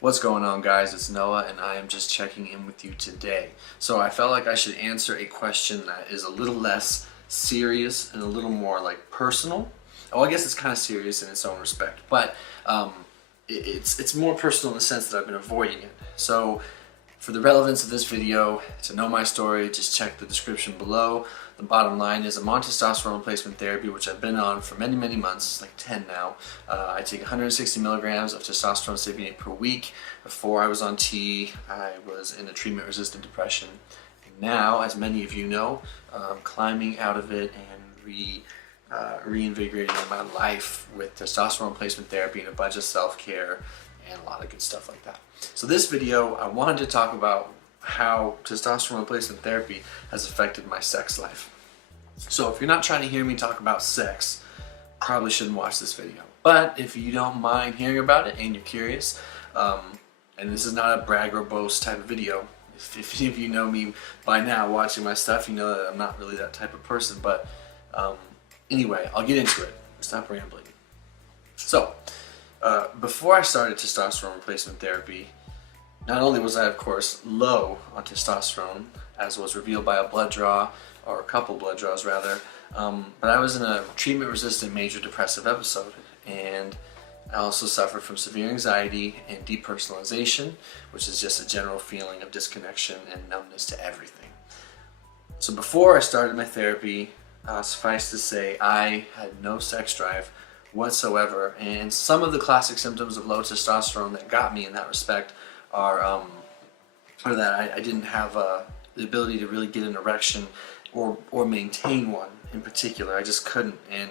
What's going on, guys? It's Noah and I am just checking in with you today. So I felt like I should answer a question that is a little less serious and a little more like personal. Oh, I guess it's kind of serious in its own respect, but it's more personal in the sense that I've been avoiding it. So for the relevance of this video, to know my story, just check the description below. The bottom line is I'm on testosterone replacement therapy, which I've been on for many months, like 10 now. I take 160 milligrams of testosterone cypionate per week. Before I was on T, I was in a treatment-resistant depression. And now, as many of you know, I'm climbing out of it and reinvigorating my life with testosterone replacement therapy and a bunch of self-care and a lot of good stuff like that. So this video, I wanted to talk about how testosterone replacement therapy has affected my sex life. So if you're not trying to hear me talk about sex, probably shouldn't watch this video. But if you don't mind hearing about it and you're curious, and this is not a brag or boast type of video, if you know me by now watching my stuff, you know that I'm not really that type of person. But anyway, I'll get into it. Stop rambling. So before I started testosterone replacement therapy, not only was I, of course, low on testosterone, as was revealed by a blood draw, or a couple blood draws rather, but I was in a treatment-resistant major depressive episode, and I also suffered from severe anxiety and depersonalization, which is just a general feeling of disconnection and numbness to everything. So before I started my therapy, suffice to say, I had no sex drive whatsoever, and some of the classic symptoms of low testosterone that got me in that respect are that I didn't have the ability to really get an erection or maintain one in particular. I just couldn't, and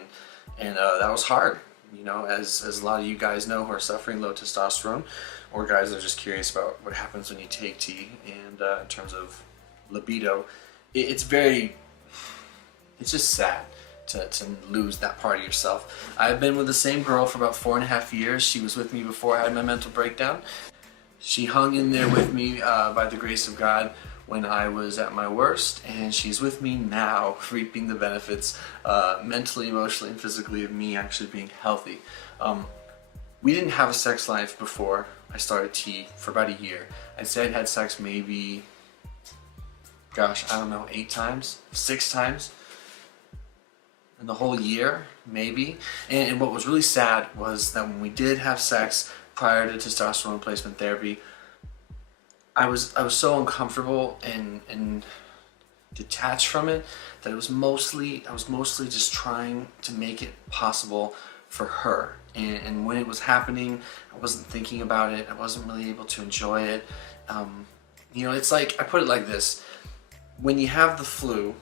that was hard. You know, as a lot of you guys know who are suffering low testosterone, or guys that are just curious about what happens when you take T, and in terms of libido, it's just sad to lose that part of yourself. I've been with the same girl for about 4.5 years. She was with me before I had my mental breakdown. She hung in there with me by the grace of God when I was at my worst, and she's with me now, reaping the benefits mentally, emotionally, and physically of me actually being healthy. We didn't have a sex life before I started T for about a year. I'd say I'd had sex maybe, gosh, I don't know, 8 times, 6 times in the whole year, maybe. And what was really sad was that when we did have sex prior to testosterone replacement therapy, I was so uncomfortable and detached from it that I was mostly just trying to make it possible for her. And when it was happening, I wasn't thinking about it. I wasn't really able to enjoy it. You know, it's like, I put it like this: when you have the flu,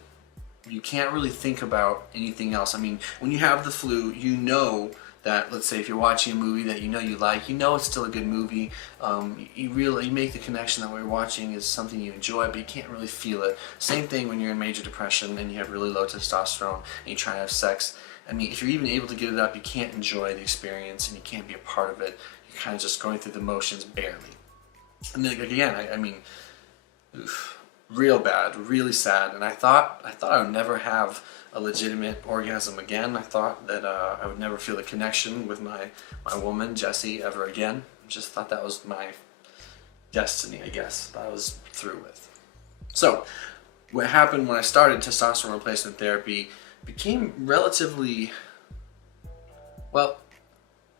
you can't really think about anything else. I mean, when you have the flu, you know that, let's say if you're watching a movie that you like, you know it's still a good movie. You make the connection that what you're watching is something you enjoy, but you can't really feel it. Same thing when you're in major depression and you have really low testosterone and you try to have sex. I mean, if you're even able to get it up, you can't enjoy the experience and you can't be a part of it. You're kind of just going through the motions barely. And then again, I mean, oof, real bad, really sad. And I thought I would never have a legitimate orgasm again. I thought that I would never feel a connection with my woman, Jessie, ever again. Just thought that was my destiny, I guess, that I was through with. So what happened when I started testosterone replacement therapy became relatively, well,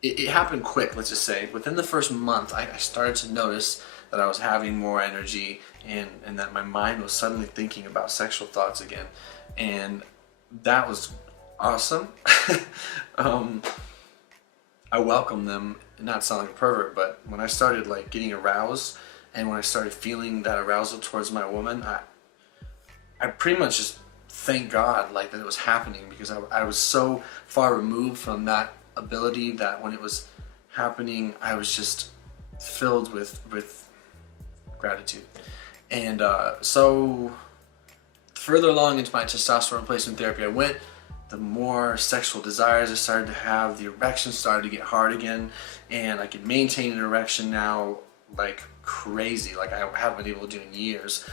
it happened quick, let's just say. Within the first month, I started to notice that I was having more energy and that my mind was suddenly thinking about sexual thoughts again. And that was awesome. I welcome them, not sound like a pervert, but when I started like getting aroused and when I started feeling that arousal towards my woman, I pretty much just thank God like that it was happening, because I was so far removed from that ability that when it was happening, I was just filled with gratitude. And so further along into my testosterone replacement therapy I went, the more sexual desires I started to have, the erection started to get hard again, and I could maintain an erection now like crazy, like I haven't been able to do in years,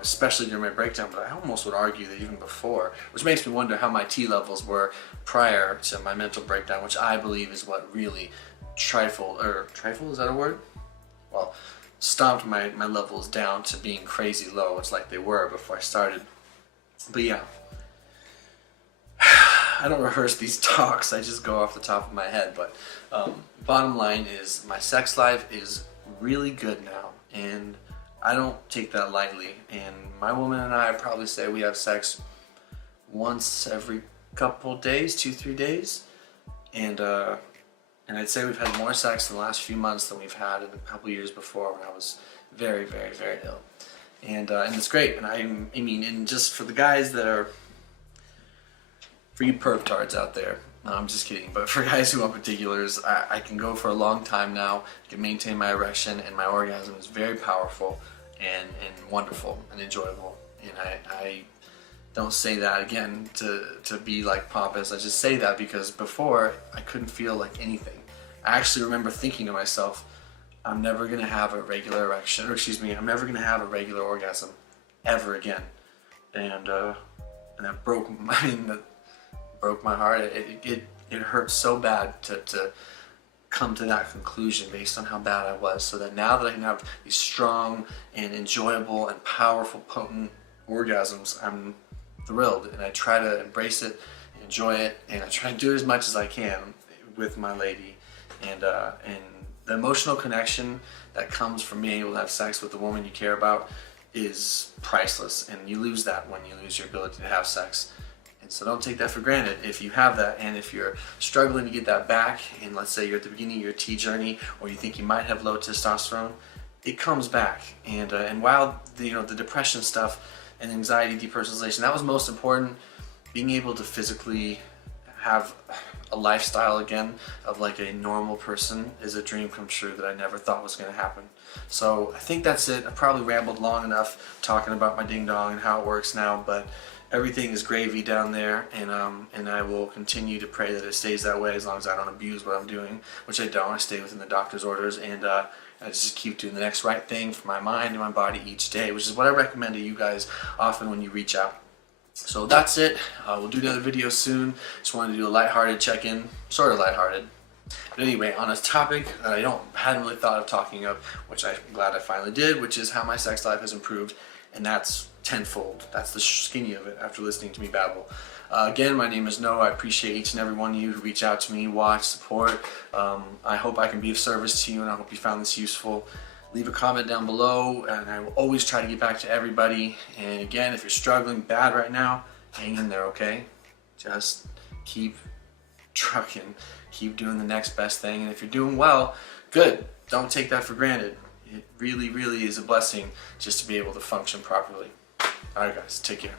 especially during my breakdown, but I almost would argue that even before, which makes me wonder how my T levels were prior to my mental breakdown, which I believe is what really trifle, is that a word? well, stomped my levels down to being crazy low. It's like they were before I started. But yeah, I don't rehearse these talks, I just go off the top of my head. But bottom line is my sex life is really good now, and I don't take that lightly. And my woman and I probably say we have sex once every couple days, 2-3 days. And I'd say we've had more sex in the last few months than we've had in a couple years before, when I was very, very, very ill. And it's great. And I mean, and just for the guys that are, for you pervtards out there, no, I'm just kidding, but for guys who want particulars, I can go for a long time now, I can maintain my erection, and my orgasm is very powerful and wonderful and enjoyable. And I don't say that again to be like pompous. I just say that because before I couldn't feel like anything. I actually remember thinking to myself, I'm never gonna have a regular erection, or excuse me, I'm never gonna have a regular orgasm ever again. And that broke my heart. It hurt so bad to come to that conclusion based on how bad I was. So that now that I can have these strong and enjoyable and powerful, potent orgasms, I'm thrilled, and I try to embrace it, enjoy it, and I try to do it as much as I can with my lady. And the emotional connection that comes from being able to have sex with the woman you care about is priceless, and you lose that when you lose your ability to have sex. And so don't take that for granted if you have that. And if you're struggling to get that back, and let's say you're at the beginning of your T journey, or you think you might have low testosterone, it comes back. And while the depression stuff and anxiety, depersonalization, that was most important, being able to physically have a lifestyle again of like a normal person is a dream come true that I never thought was going to happen. So I think that's it. I probably rambled long enough talking about my ding dong and how it works now, but everything is gravy down there, and I will continue to pray that it stays that way as long as I don't abuse what I'm doing, which I don't. I stay within the doctor's orders, and I just keep doing the next right thing for my mind and my body each day, which is what I recommend to you guys often when you reach out. So that's it. We'll do another video soon. Just wanted to do a lighthearted check-in, sort of lighthearted. But anyway, on a topic that I hadn't really thought of talking of, which I'm glad I finally did, which is how my sex life has improved, and that's tenfold. That's the skinny of it after listening to me babble. Again, my name is Noah. I appreciate each and every one of you who reach out to me, watch, support. I hope I can be of service to you, and I hope you found this useful. Leave a comment down below, and I will always try to get back to everybody. And again, if you're struggling bad right now, hang in there, okay? Just keep trucking. Keep doing the next best thing. And if you're doing well, good. Don't take that for granted. It really, really is a blessing just to be able to function properly. All right, guys, take care.